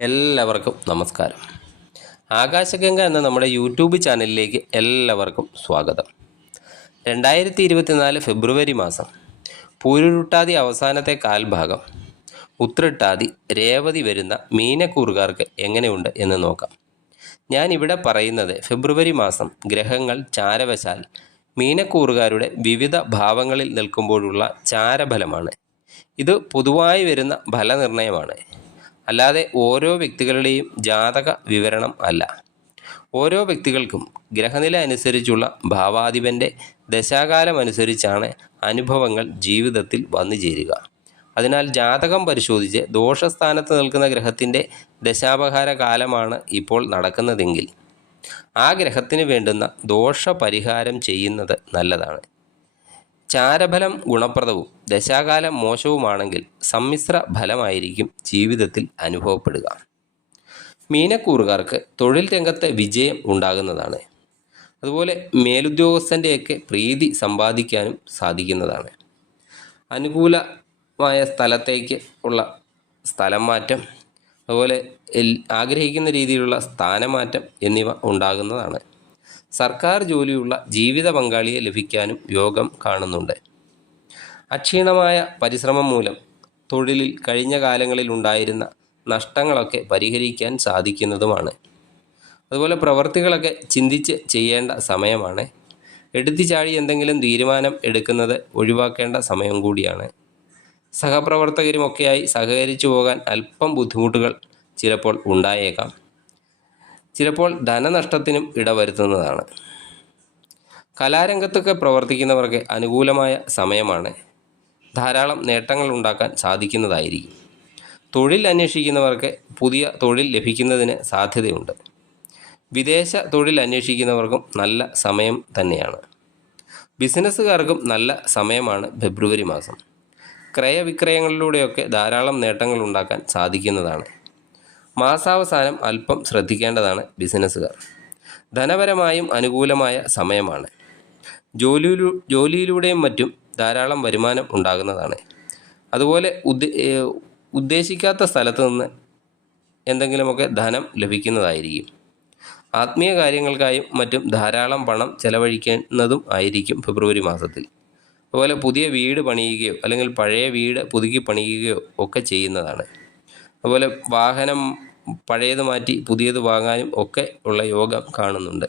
എല്ലാവർക്കും നമസ്കാരം. ആകാശഗംഗ എന്ന നമ്മുടെ യൂട്യൂബ് ചാനലിലേക്ക് എല്ലാവർക്കും സ്വാഗതം. രണ്ടായിരത്തി ഇരുപത്തിനാല് ഫെബ്രുവരി മാസം. പൂരുരുട്ടാതി അവസാനത്തെ കാൽഭാഗം. ഉത്രട്ടാതി രേവതി വരുന്ന മീനക്കൂറുകാർക്ക് എങ്ങനെയുണ്ട് എന്ന് നോക്കാം. ഞാൻ ഇവിടെ പറയുന്നത് ഫെബ്രുവരി മാസം ഗ്രഹങ്ങൾ ചാരവശാൽ മീനക്കൂറുകാരുടെ വിവിധ ഭാവങ്ങളിൽ നിൽക്കുമ്പോഴുള്ള ചാരഫലമാണ്. ഇത് പൊതുവായി വരുന്ന ഫലനിർണയമാണ് അല്ലാതെ ഓരോ വ്യക്തികളുടെയും ജാതക വിവരണം അല്ല. ഓരോ വ്യക്തികൾക്കും ഗ്രഹനില അനുസരിച്ചുള്ള ഭാവാധിപന്റെ ദശാകാലം അനുസരിച്ചാണ് അനുഭവങ്ങൾ ജീവിതത്തിൽ വന്നു ചേരുക. അതിനാൽ ജാതകം പരിശോധിച്ച് ദോഷസ്ഥാനത്ത് നിൽക്കുന്ന ഗ്രഹത്തിന്റെ ദശാപഹാര കാലമാണ് ഇപ്പോൾ നടക്കുന്നതെങ്കിൽ ആ ഗ്രഹത്തിന് വേണ്ടുന്ന ദോഷപരിഹാരം ചെയ്യുന്നത് നല്ലതാണ്. ചാരഫലം ഗുണപ്രദവും ദശാകാലം മോശവുമാണെങ്കിൽ സമ്മിശ്ര ഫലമായിരിക്കും ജീവിതത്തിൽ അനുഭവപ്പെടുക. മീനക്കൂറുകാർക്ക് തൊഴിൽ രംഗത്തെ വിജയം ഉണ്ടാകുന്നതാണ്. അതുപോലെ മേലുദ്യോഗസ്ഥന്റെയൊക്കെ പ്രീതി സമ്പാദിക്കാനും സാധിക്കുന്നതാണ്. അനുകൂലമായ സ്ഥലത്തേക്ക് ഉള്ള സ്ഥലം മാറ്റം അതുപോലെ ആഗ്രഹിക്കുന്ന രീതിയിലുള്ള സ്ഥാനമാറ്റം എന്നിവ ഉണ്ടാകുന്നതാണ്. സർക്കാർ ജോലിയുള്ള ജീവിത പങ്കാളിയെ ലഭിക്കാനും യോഗം കാണുന്നുണ്ട്. അക്ഷീണമായ പരിശ്രമം മൂലം തൊഴിലിൽ കഴിഞ്ഞ കാലങ്ങളിൽ ഉണ്ടായിരുന്ന നഷ്ടങ്ങളൊക്കെ പരിഹരിക്കാൻ സാധിക്കുന്നതുമാണ്. അതുപോലെ പ്രവർത്തികളൊക്കെ ചിന്തിച്ച് ചെയ്യേണ്ട സമയമാണ്. എടുത്തു ചാടി എന്തെങ്കിലും തീരുമാനം എടുക്കുന്നത് ഒഴിവാക്കേണ്ട സമയം കൂടിയാണ്. സഹപ്രവർത്തകരുമൊക്കെയായി സഹകരിച്ചു പോകാൻ അല്പം ബുദ്ധിമുട്ടുകൾ ചിലപ്പോൾ ഉണ്ടായേക്കാം. ചിലപ്പോൾ ധനനഷ്ടത്തിനും ഇടവരുത്തുന്നതാണ്. കലാരംഗത്തൊക്കെ പ്രവർത്തിക്കുന്നവർക്ക് അനുകൂലമായ സമയമാണ്. ധാരാളം നേട്ടങ്ങൾ ഉണ്ടാക്കാൻ സാധിക്കുന്നതായിരിക്കും. തൊഴിൽ അന്വേഷിക്കുന്നവർക്ക് പുതിയ തൊഴിൽ ലഭിക്കുന്നതിന് സാധ്യതയുണ്ട്. വിദേശ തൊഴിൽ അന്വേഷിക്കുന്നവർക്കും നല്ല സമയം തന്നെയാണ്. ബിസിനസ്സുകാർക്കും നല്ല സമയമാണ് ഫെബ്രുവരി മാസം. ക്രയവിക്രയങ്ങളിലൂടെയൊക്കെ ധാരാളം നേട്ടങ്ങൾ ഉണ്ടാക്കാൻ സാധിക്കുന്നതാണ്. മാസാവസാനം അല്പം ശ്രദ്ധിക്കേണ്ടതാണ് ബിസിനസ്സുകാർ. ധനപരമായും അനുകൂലമായ സമയമാണ്. ജോലിയിലൂ ജോലിയിലൂടെയും മറ്റും ധാരാളം വരുമാനം ഉണ്ടാകുന്നതാണ്. അതുപോലെ ഉദ്ദേ ഉദ്ദേശിക്കാത്ത സ്ഥലത്ത് നിന്ന് എന്തെങ്കിലുമൊക്കെ ധനം ലഭിക്കുന്നതായിരിക്കും. ആത്മീയ കാര്യങ്ങൾക്കായും മറ്റും ധാരാളം പണം ചെലവഴിക്കുന്നതും ആയിരിക്കും ഫെബ്രുവരി മാസത്തിൽ. അതുപോലെ പുതിയ വീട് പണിയുകയോ അല്ലെങ്കിൽ പഴയ വീട് പുതുക്കി പണിയുകയോ ഒക്കെ ചെയ്യുന്നതാണ്. അതുപോലെ വാഹനം പഴയത് മാറ്റി പുതിയത് വാങ്ങാനും ഒക്കെ ഉള്ള യോഗം കാണുന്നുണ്ട്.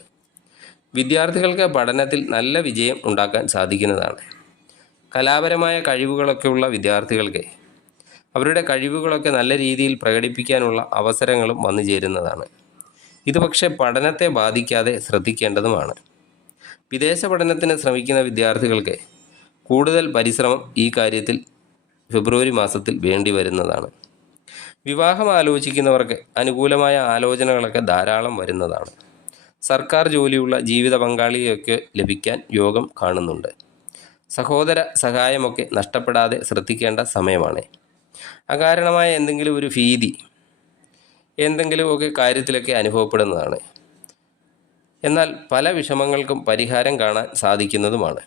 വിദ്യാർത്ഥികൾക്ക് പഠനത്തിൽ നല്ല വിജയം ഉണ്ടാക്കാൻ സാധിക്കുന്നതാണ്. കലാപരമായ കഴിവുകളൊക്കെയുള്ള വിദ്യാർത്ഥികൾക്ക് അവരുടെ കഴിവുകളൊക്കെ നല്ല രീതിയിൽ പ്രകടിപ്പിക്കാനുള്ള അവസരങ്ങളും വന്നു ചേരുന്നതാണ്. ഇത് പക്ഷേ പഠനത്തെ ബാധിക്കാതെ ശ്രദ്ധിക്കേണ്ടതുമാണ്. വിദേശ പഠനത്തിന് ശ്രമിക്കുന്ന വിദ്യാർത്ഥികൾക്ക് കൂടുതൽ പരിശ്രമം ഈ കാര്യത്തിൽ ഫെബ്രുവരി മാസത്തിൽ വേണ്ടി വരുന്നതാണ്. വിവാഹം ആലോചിക്കുന്നവർക്ക് അനുകൂലമായ ആലോചനകളൊക്കെ ധാരാളം വരുന്നതാണ്. സർക്കാർ ജോലിയുള്ള ജീവിത പങ്കാളിയൊക്കെ ലഭിക്കാൻ യോഗം കാണുന്നുണ്ട്. സഹോദര സഹായമൊക്കെ നഷ്ടപ്പെടാതെ ശ്രദ്ധിക്കേണ്ട സമയമാണ്. അകാരണമായ എന്തെങ്കിലും ഒരു ഭീതി എന്തെങ്കിലുമൊക്കെ കാര്യത്തിലൊക്കെ അനുഭവപ്പെടുന്നതാണ്. എന്നാൽ പല വിഷമങ്ങൾക്കും പരിഹാരം കാണാൻ സാധിക്കുന്നതുമാണ്.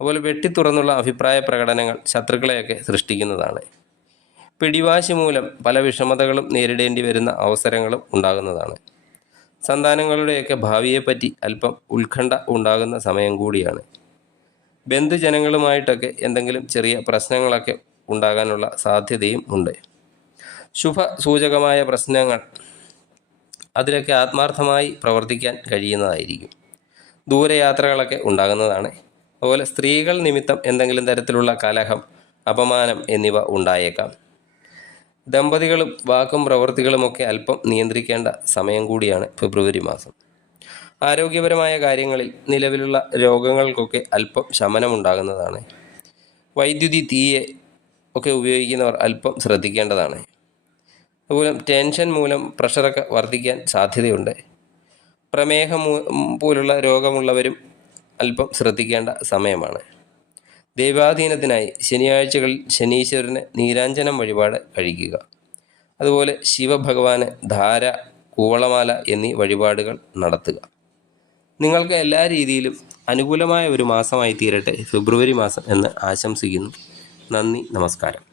അതുപോലെ വെട്ടിത്തുറന്നുള്ള അഭിപ്രായ പ്രകടനങ്ങൾ ശത്രുക്കളെയൊക്കെ സൃഷ്ടിക്കുന്നതാണ്. പിടിവാശി മൂലം പല വിഷമതകളും നേരിടേണ്ടി വരുന്ന അവസരങ്ങളും ഉണ്ടാകുന്നതാണ്. സന്താനങ്ങളുടെയൊക്കെ ഭാവിയെപ്പറ്റി അല്പം ഉത്കണ്ഠ ഉണ്ടാകുന്ന സമയം കൂടിയാണ്. ബന്ധുജനങ്ങളുമായിട്ടൊക്കെ എന്തെങ്കിലും ചെറിയ പ്രശ്നങ്ങളൊക്കെ ഉണ്ടാകാനുള്ള സാധ്യതയും ഉണ്ട്. ശുഭ സൂചകമായ പ്രശ്നങ്ങൾ അതിലൊക്കെ ആത്മാർത്ഥമായി പ്രവർത്തിക്കാൻ കഴിയുന്നതായിരിക്കും. ദൂരയാത്രകളൊക്കെ ഉണ്ടാകുന്നതാണ്. അതുപോലെ സ്ത്രീകൾ നിമിത്തം എന്തെങ്കിലും തരത്തിലുള്ള കലഹം അപമാനം എന്നിവ ഉണ്ടായേക്കാം. ദമ്പതികളും വാക്കും പ്രവൃത്തികളുമൊക്കെ അല്പം നിയന്ത്രിക്കേണ്ട സമയം കൂടിയാണ് ഫെബ്രുവരി മാസം. ആരോഗ്യപരമായ കാര്യങ്ങളിൽ നിലവിലുള്ള രോഗങ്ങൾക്കൊക്കെ അല്പം ശമനമുണ്ടാകുന്നതാണ്. വൈദ്യുതി തീയെ ഒക്കെ ഉപയോഗിക്കുന്നവർ അല്പം ശ്രദ്ധിക്കേണ്ടതാണ്. അതുപോലെ ടെൻഷൻ മൂലം പ്രഷറൊക്കെ വർദ്ധിക്കാൻ സാധ്യതയുണ്ട്. പ്രമേഹം പോലുള്ള രോഗമുള്ളവരും അല്പം ശ്രദ്ധിക്കേണ്ട സമയമാണ്. ദൈവാധീനത്തിനായി ശനിയാഴ്ചകളിൽ ശനീശ്വരന് നീരാഞ്ജനം വഴിപാട് കഴിക്കുക. അതുപോലെ ശിവഭഗവാന് ധാര കൂവളമാല എന്നീ വഴിപാടുകൾ നടത്തുക. നിങ്ങൾക്ക് എല്ലാ രീതിയിലും അനുകൂലമായ ഒരു മാസമായി തീരട്ടെ ഫെബ്രുവരി മാസം എന്ന് ആശംസിക്കുന്നു. നന്ദി നമസ്കാരം.